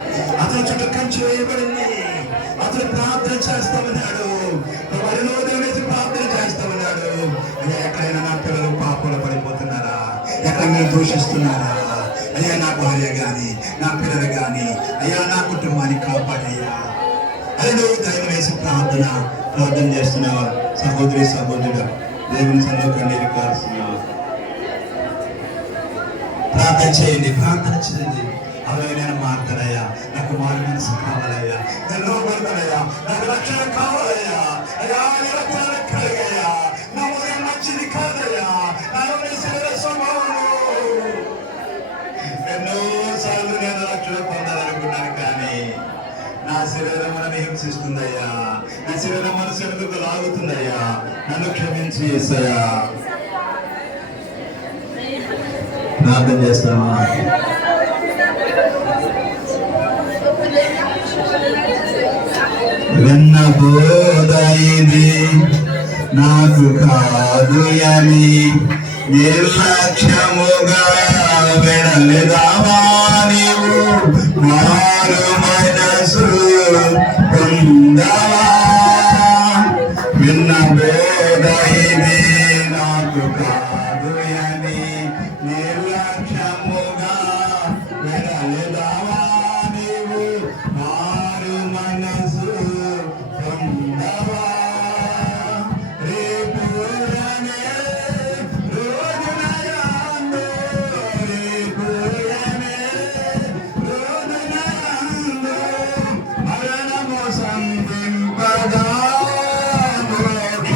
అతని చుట్టూ కంచె వేయబడింది. అతను ప్రార్థన చేస్తామన్నాడు, వరిలో వేసి ప్రార్థన చేస్తామన్నాడు. అయ్యా, ఎక్కడైనా నా పిల్లలు పాపంలో పడిపోతున్నారా? ఎక్కడైనా దూషిస్తున్నారా? అయ్యా, నా భార్య గాని నా పిల్లలు గాని అయ్యా నా కుటుంబాన్ని కాపాడయ్యా. అదే నువ్వు దైవం వేసి ప్రార్థన చేస్తున్నావా? సహోదరి సహోదరుడు, దేవుని సన్నిధిలో కన్నీరు కారుస్తున్నావా? ప్రార్థన చేయండి, ప్రార్థన చేయండి. అలాగే నేను మారుతానయ్యా, నాకు మారు మనసు కావాలయ్యా, నేను లోపడతానయ్యా, నాకు రక్షణ కావాలయ్యా. అయ్యా, నీ రక్షణ కలిగయ్యా, నా ఉదయం మంచిది కాదయ్యా, నాలో నీ శరీర స్వభావము. ఎన్నోసార్లు నేను రక్షణ పొందాలనుకున్నాను, కానీ నా శరీరం మనని హింసిస్తుందయ్యా, నా శరీరం మనసు ఎందుకు లాగుతుందయ్యా. నన్ను క్షమించి యేసయ్యా. ప్రార్థన చేస్తావా? విన్న బోధ ఇది నాకు కాదు అని నిర్లక్ష్యముగా వినలేదావా నీవు? మారు మనసు పొందవా? విన్న బోధ ఇది నాకు కాదు అని నిర్లక్ష్యముగా వినలేదావా నీవు? మారు మనసు పొందవా? రేపురనే రోజునయందు, రేపురనే రోజునయందు మరణము సంధింపగా మోక్ష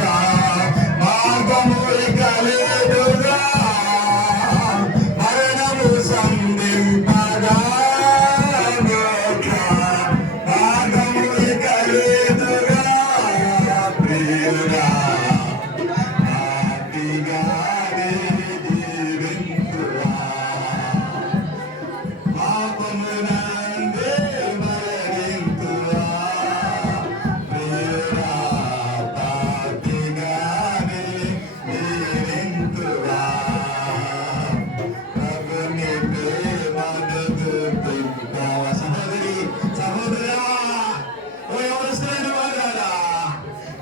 మార్గము ఇక లేదుగా. మరణము సంధింపగా మోక్ష మార్గము ఇక లేదుగా. ప్రియుడా, పాపిగానే జీవింతువా, పాపమునందే మరణింతువా. ప్రియుడా, పాపిగానే జీవింతువా. ప్రభుని ప్రేమను చూపింపవా. సహోదరి సహోదరా, ఓ యవనస్తులైన వారారా,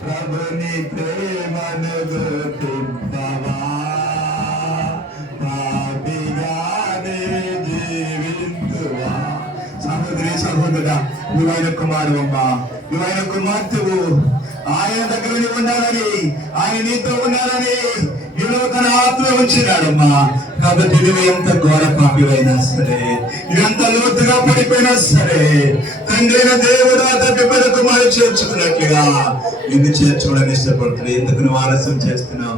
ప్రభుని ప్రేమను చూపింపవా. పాపిగానే జీవింతువా. సహోదరి సహోదరా, నువ్వైన కుమారువమ్మా, నువ్వైన కుమార్తెవు. ఆయన దగ్గర నువ్వు ఉండాలని, ఆయన నీతో ఉండాలని నీలో తన ఆత్మ ఉంచినాడమ్మా. కాబట్టి నువ్వు ఎంత ఘోర పాపివైనా సరే, నువ్వెంత లోతుగా పడిపోయినా సరే, తండ్రైన దేవుడు ఆ తప్పి పెద్ద కుమారు చేర్చుకున్నట్లుగా నిన్ను చేర్చుకోవడానికి ఇష్టపడుతున్నాడు. ఎందుకు నువ్వు ఆలస్యం చేస్తున్నావు?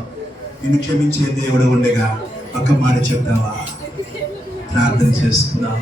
నిన్ను క్షమించే దేవుడు ఉండగా ఒక్క మాట చెప్తావా? ప్రార్థన చేస్తున్నావు.